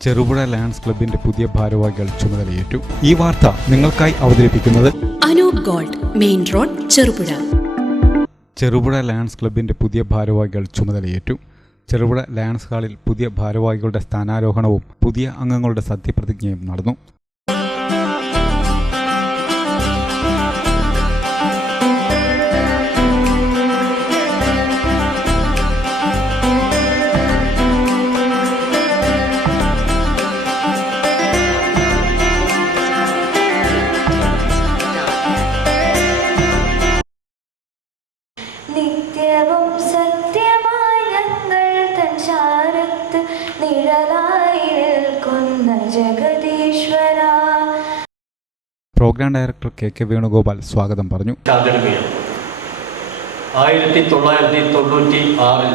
Cherupuzha lions ക്ലബിന്റെ പുതിയ ഭാരവാഹികൾ ചുമതലയേറ്റു. ഈ വാർത്ത നിങ്ങൾക്കായി അവതരിപ്പിക്കുന്നത് Anoop gold main road Cherupuzha. Cherupuzha lions ക്ലബിന്റെ പുതിയ ഭാരവാഹികൾ ചുമതലയേറ്റു. ചെറുപുഴ ലയൺസ് ഹാളിൽ പുതിയ ഭാരവാഹികളുടെ സ്ഥാനാരോഹണവും പുതിയ അംഗങ്ങളുടെ സത്യപ്രതിജ്ഞയും നടന്നു. Program director K K Venugopal സ്വാഗതം പറഞ്ഞു. ആയിരത്തി തൊള്ളായിരത്തി തൊണ്ണൂറ്റി ആറിൽ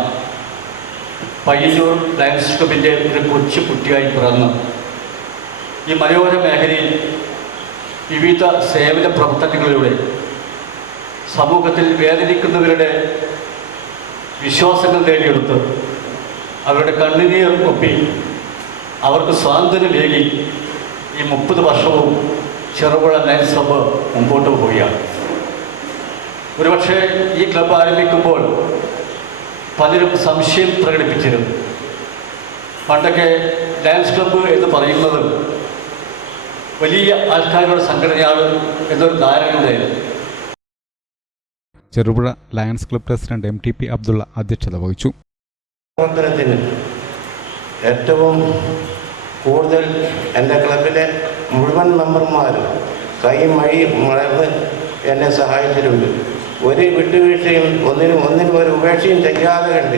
പയ്യന്നൂർ ലയൺസ് ക്ലബിന്റെ ഒരു കൊച്ചു കുട്ടിയായി പിറന്നു. ഈ മലയോര മേഖലയിൽ വിവിധ സേവന പ്രവർത്തനങ്ങളിലൂടെ സമൂഹത്തിൽ വേദനിക്കുന്നവരുടെ വിശ്വാസങ്ങൾ നേടിയെടുത്ത് അവരുടെ കണ്ണുനീർ ഒപ്പി അവർക്ക് സ്വാതന്ത്ര്യം ഏകി ഈ മുപ്പത് വർഷവും ചെറുപുഴ ലയൻസ് ക്ലബ്ബ് മുമ്പോട്ട് പോവുകയാണ്. ഒരുപക്ഷെ ഈ ക്ലബ്ബ് ആരംഭിക്കുമ്പോൾ പലരും സംശയം പ്രകടിപ്പിച്ചിരുന്നു. പണ്ടൊക്കെ ഡാൻസ് ക്ലബ്ബ് എന്ന് പറയുന്നത് വലിയ ആൾക്കാരുടെ സംഘടനയാണ് എന്നൊരു ധാരണയുണ്ടായിരുന്നു Cherupuzha lions club president M T P Abdulla അധ്യക്ഷത വഹിച്ചു. ഏറ്റവും കൂടുതൽ എന്റെ ക്ലബിലെ മുഴുവൻ മെമ്പർമാരും കൈമഴി മറന്ന് എന്നെ സഹായിച്ചിട്ടുണ്ട്. ഒരു വിട്ടുവീഴ്ചയും ഒന്നിനും ഒന്നിനും ഒരു ഉപേക്ഷയും ചെയ്യാതെ കണ്ട്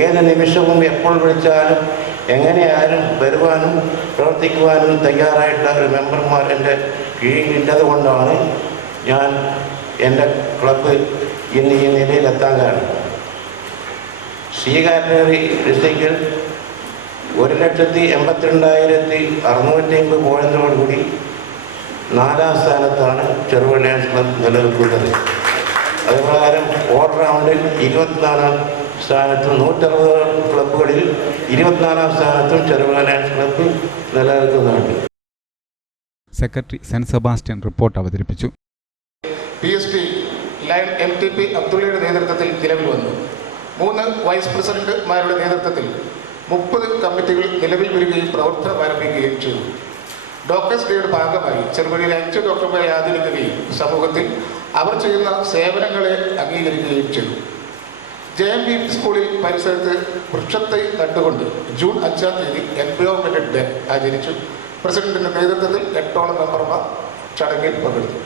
ഏത് നിമിഷവും എപ്പോൾ വിളിച്ചാലും എങ്ങനെയായാലും വരുവാനും പ്രവർത്തിക്കുവാനും തയ്യാറായിട്ടുള്ള ഒരു മെമ്പർമാർ എന്റെ കീഴിലില്ലത് കൊണ്ടാണ് ഞാൻ എന്റെ ക്ലബ്ബ് ഇന്ന് ഈ നിലയിലെത്താൻ കാരണം. സീ കാറ്റഗറി ഡിസ്ട്രിക്റ്റിൽ ഒരു ലക്ഷത്തി എൺപത്തിരണ്ടായിരത്തി അറുന്നൂറ്റി അമ്പത് പോയിന്റോടുകൂടി നാലാം സ്ഥാനത്താണ് ലയൺസ് ക്ലബ് നിലനിൽക്കുന്നത്. അതുപ്രകാരം ഓൾ റൗണ്ടിൽ ഇരുപത്തിനാലാം സ്ഥാനത്തും നൂറ്ററുപത് ക്ലബ്ബുകളിൽ ഇരുപത്തിനാലാം സ്ഥാനത്തും ചെറുപുഴ ക്ലബ് ക്ലബ്ബ് നിലനിൽക്കുന്നുണ്ട്. സെക്രട്ടറി സെൻ സെബാസ്റ്റ്യൻ റിപ്പോർട്ട് അവതരിപ്പിച്ചു. P S T lion M T P അബ്ദുള്ളയുടെ നേതൃത്വത്തിൽ നിലവിൽ വന്നു. മൂന്ന് വൈസ് പ്രസിഡന്റുമാരുടെ നേതൃത്വത്തിൽ മുപ്പത് കമ്മിറ്റികൾ നിലവിൽ വരികയും പ്രവർത്തനം ആരംഭിക്കുകയും ചെയ്തു. ഡോക്ടേഴ്സ് ഡേയുടെ ഭാഗമായി ചെറുപുഴയിലെ അഞ്ച് ഡോക്ടർമാരെ ആദരിക്കുകയും സമൂഹത്തിൽ അവർ ചെയ്യുന്ന സേവനങ്ങളെ അംഗീകരിക്കുകയും ചെയ്തു. ജെ എം ബി സ്കൂളിൽ പരിസരത്ത് വൃക്ഷത്തെ നട്ടുകൊണ്ട് ജൂൺ അഞ്ചാം തീയതി എൻവയോൺമെന്റ് ഡേ ആചരിച്ചു. പ്രസിഡന്റിന്റെ നേതൃത്വത്തിൽ എട്ടോളം മെമ്പർമാർ ചടങ്ങിൽ പങ്കെടുത്തു.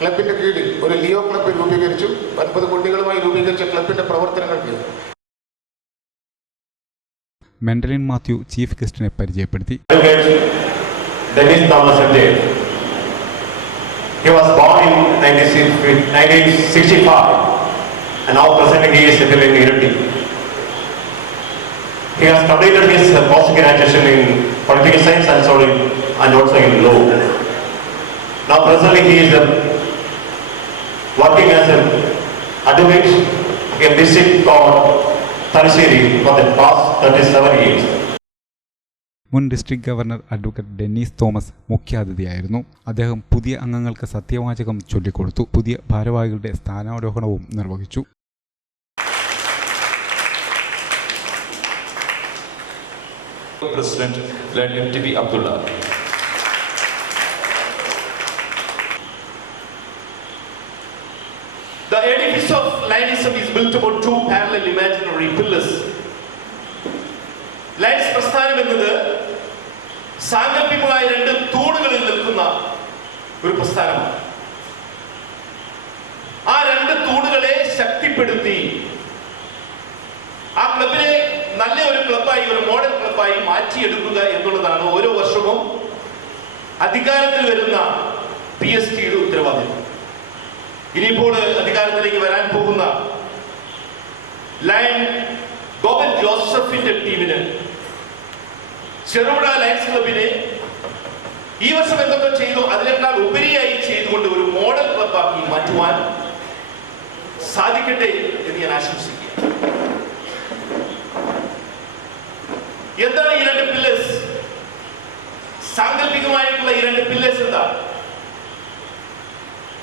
ക്ലബിന്റെ കീഴിൽ ഒരു ലിയോ ക്ലബ്ബ് രൂപീകരിച്ചു. ഒൻപത് കുട്ടികളുമായി രൂപീകരിച്ച ക്ലബിന്റെ പ്രവർത്തനങ്ങൾക്ക് മെന്റലിൻ മാത്യു ചീഫ് ഗസ്റ്റിനെ പരിചയപ്പെടുത്തി Advocate Dennis Thomas Abdel. He was born in 1965 and now presently he is settled in Irati. He has completed his post-graduation in political science and also in, and also in law. Now presently he is uh, working as an advocate in district called Talisiri for the past 37 years. മുൻ district governor advocate Dennis Thomas മുഖ്യാതിഥിയായിരുന്നു. അദ്ദേഹം പുതിയ അംഗങ്ങൾക്ക് സത്യവാചകം ചൊല്ലിക്കൊടുത്തു. പുതിയ ഭാരവാഹികളുടെ സ്ഥാനാരോഹണവും നിർവഹിച്ചു. President Abdulla The edifice of Lionism is built upon two parallel lights പ്രസ്ഥാനം എന്നത് സാങ്കല്പികമായ രണ്ട് തൂണുകളിൽ നിൽക്കുന്ന ഒരു പ്രസ്ഥാനമാണ്. ആ രണ്ട് തൂണുകളെ ശക്തിപ്പെടുത്തി ആ ക്ലബിനെ നല്ല ഒരു ക്ലബായി ഒരു മോഡൽ ക്ലബായി മാറ്റിയെടുക്കുക എന്നുള്ളതാണ് ഓരോ വർഷവും അധികാരത്തിൽ വരുന്ന പി എസ് ടിയുടെ ഉത്തരവാദിത്വം ഇനിയിപ്പോൾ അധികാരത്തിലേക്ക് വരാൻ പോകുന്ന ഗോപൻ ജോസഫിന്റെ ടീമിന് ചെറുപുഴ ലയൺസ് ക്ലബിനെ ഈ വർഷം എന്തൊക്കെ ചെയ്തു? അതിനേക്കാൾ ഉപരിയായി ചെയ്തുകൊണ്ട് ഒരു മോഡൽ ക്ലബാക്കി മാറ്റുവാൻ സാധിക്കട്ടെ എന്ന് ഞാൻ ആശംസിക്കുക എന്താണ് ഈ രണ്ട് പില്ലേഴ്സ് സാങ്കല്പികമായിട്ടുള്ള ഈ രണ്ട് പില്ലേഴ്സ് എന്താണ്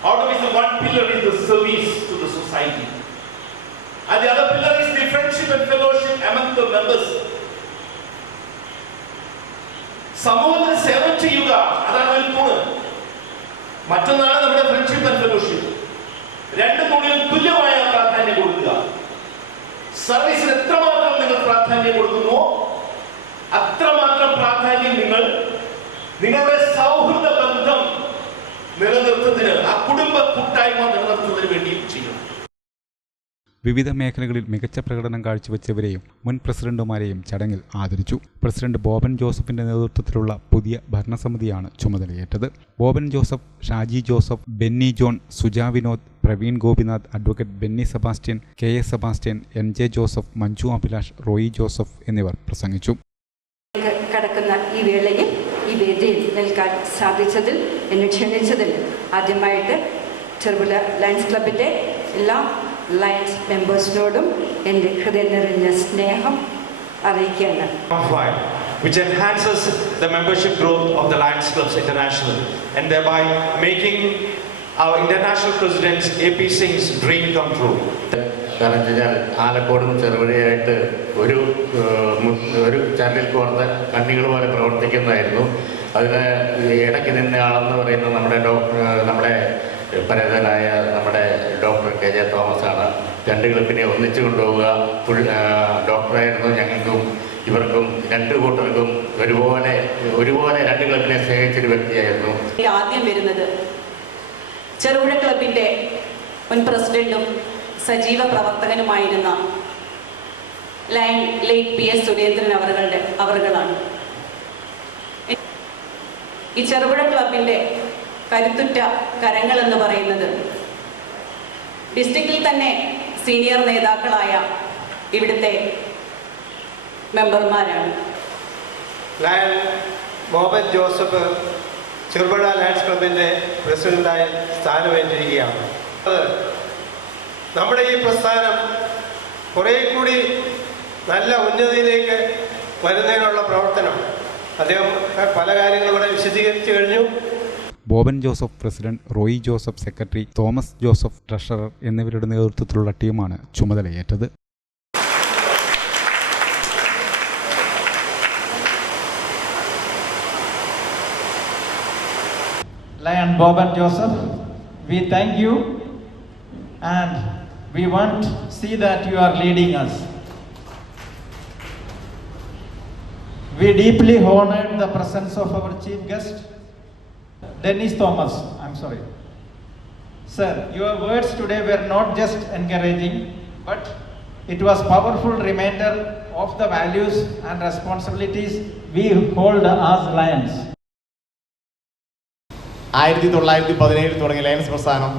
out of which the one pillar is the service to the society. And pillar other members. സമൂഹത്തിന് സേവ ചെയ്യുക അതാണ് ഒരു തൂണ് മറ്റൊന്നാണ് നമ്മുടെ ഫ്രണ്ട്ഷിപ്പ് ആൻഡ് ഫെലോഷിപ്പ് രണ്ട് തൂണിലും തുല്യമായ പ്രാധാന്യം കൊടുക്കുക. സർവീസിന് എത്രമാത്രം നിങ്ങൾ പ്രാധാന്യം കൊടുക്കുന്നു അത്രമാത്രം പ്രാധാന്യം നിങ്ങൾ നിങ്ങളുടെ സൗഹൃദ ബന്ധം നിലനിർത്തുന്നതിന് ആ കുടുംബ കൂട്ടായ്മ നിലനിർത്തുന്നതിന് വേണ്ടിയും ചെയ്യണം. വിവിധ മേഖലകളിൽ മികച്ച പ്രകടനം കാഴ്ചവെച്ചവരെയും മുൻ പ്രസിഡന്റുമാരെയും ചടങ്ങിൽ ആദരിച്ചു. പ്രസിഡന്റ് ബോബൻ ജോസഫിന്റെ നേതൃത്വത്തിലുള്ള പുതിയ ഭരണസമിതിയാണ് ചുമതലയേറ്റത്. Boban Joseph Shaji Joseph Benny John Suja Vinod Praveen Gopinath advocate Benny Sebastian K S Sebastian N J Joseph Manju Abhilash Roy Joseph എന്നിവർ പ്രസംഗിച്ചു. കടക്കുന്ന ഈ വേളയിൽ ഈ വേദിയിൽ നിൽക്കാൻ സാധിച്ചതിൽ എന്നെ ക്ഷണിച്ചതിൽ ആദ്യമായിട്ട് ചെറുപുല ലയൺസ് ക്ലബിന്റെ എല്ലാ ലയൺസ് മെമ്പേഴ്സിനോടും എന്റെ ഹൃദയം നിറഞ്ഞ സ്നേഹം അറിയിക്കുകയാണ് which enhances the membership growth of the Lions Clubs International and thereby making our international president's AP Singh's dream come true. കാരണം വെച്ച് കഴിഞ്ഞാൽ ആലക്കോടും ചെറുപടിയായിട്ട് ഒരു ഒരു ചാനൽ കോർന്ന് കണ്ണികൾ പോലെ പ്രവർത്തിക്കുന്നതായിരുന്നു അതിന് ഇടയ്ക്ക് നിന്ന ആളെന്ന് പറയുന്നത് നമ്മുടെ ഡോക്ടർ നമ്മുടെ പരേതനായ നമ്മുടെ ഡോക്ടർ കെ ജെ തോമസാണ്. രണ്ട് ക്ലബിനെ ഒന്നിച്ചു കൊണ്ടുപോവുക. ഫുൾ ഡോക്ടറായിരുന്നു ഞങ്ങൾക്കും ഇവർക്കും രണ്ട് കൂട്ടർക്കും ഒരുപോലെ ഒരുപോലെ രണ്ട് ക്ലബിനെ സ്നേഹിച്ചൊരു വ്യക്തിയായിരുന്നു. ആദ്യം വരുന്നത് ചെറുപുഴ ക്ലബിന്റെ മുൻ പ്രസിഡന്റും സജീവ പ്രവർത്തകനുമായിരുന്ന lion light P S Surendran അവറുകളുടെ അവറുകളാണ്. ഈ ചെറുപുഴ ക്ലബിന്റെ കരുത്തുറ്റ കരങ്ങൾ എന്ന് പറയുന്നത്. ഡിസ്ട്രിക്റ്റിൽ തന്നെ സീനിയർ നേതാക്കളായ ഇവിടുത്തെ മെമ്പർമാരാണ്. ലയൺ ബോബൻ ജോസഫ് ചെറുപുഴ ലയൺസ് ക്ലബിന്റെ പ്രസിഡന്റായി സ്ഥാനമേറ്റിരിക്കുകയാണ്. അത് നമ്മുടെ ഈ പ്രസ്ഥാനം കുറേ കൂടി നല്ല ഉന്നതിയിലേക്ക് വരുന്നതിനുള്ള പ്രവർത്തനം. അദ്ദേഹം പല കാര്യങ്ങളും ഇവിടെ വിശദീകരിച്ചു കഴിഞ്ഞു. Boban Joseph president Roy Joseph secretary Thomas Joseph treasurer എന്നിവരുടെ നേതൃത്വത്തിലുള്ള ടീമാണ് ചുമതലയേറ്റത്. Lion Boban Joseph we thank you and we want see that you are leading us we deeply honoured the presence of our chief guest Dennis Thomas. I'm sorry. Sir, your words today were not just encouraging, but it was powerful reminder of the values and responsibilities we hold as lions. ആയിരത്തി തൊള്ളായിരത്തി പതിനേഴിൽ തുടങ്ങിയ lions പ്രസ്ഥാനം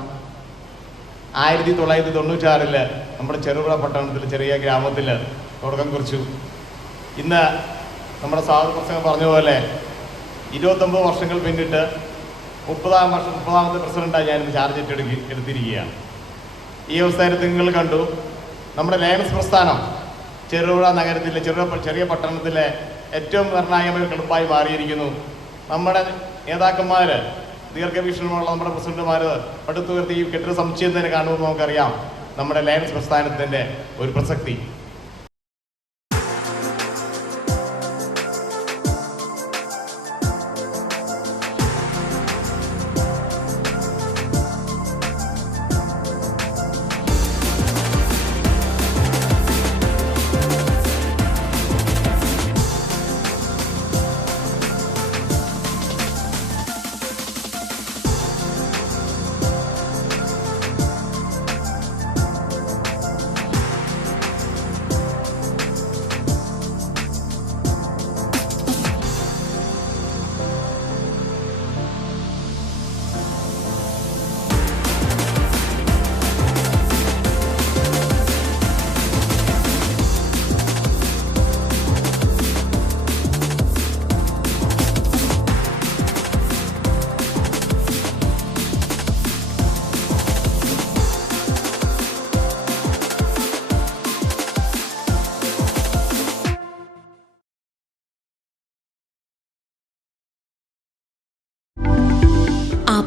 ആയിരത്തി തൊള്ളായിരത്തി തൊണ്ണൂറ്റാറിൽ നമ്മുടെ ചെറുപുഴ പട്ടണത്തിൽ ചെറിയ ഗ്രാമത്തിൽ തുടക്കം കുറിച്ചു ഇന്ന് നമ്മുടെ സാധു പ്രസംഗം പറഞ്ഞ ഇരുപത്തൊമ്പത് വർഷങ്ങൾ പിന്നിട്ട് മുപ്പതാം വർഷം മുപ്പതാമത്തെ പ്രസിഡന്റായി ഞാനിന്ന് ചാർജ് ഏറ്റെടുക്കി എടുത്തിരിക്കുകയാണ്. ഈ അവസരത്തിൽ നിങ്ങൾ കണ്ടു നമ്മുടെ ലയൺസ് പ്രസ്ഥാനം ചെറുപുഴ നഗരത്തിലെ ചെറു ചെറിയ പട്ടണത്തിലെ ഏറ്റവും നിർണായകമായ ക്ലബ്ബായി മാറിയിരിക്കുന്നു. നമ്മുടെ നേതാക്കന്മാർ ദീർഘവീക്ഷണമുള്ള നമ്മുടെ പ്രസിഡന്റുമാർ പടുത്തുയർത്തി ഈ കെട്ടിട സമുച്ചയം തന്നെ കാണുമെന്ന് നമുക്കറിയാം. നമ്മുടെ ലയൺസ് പ്രസ്ഥാനത്തിന്റെ ഒരു പ്രസക്തി.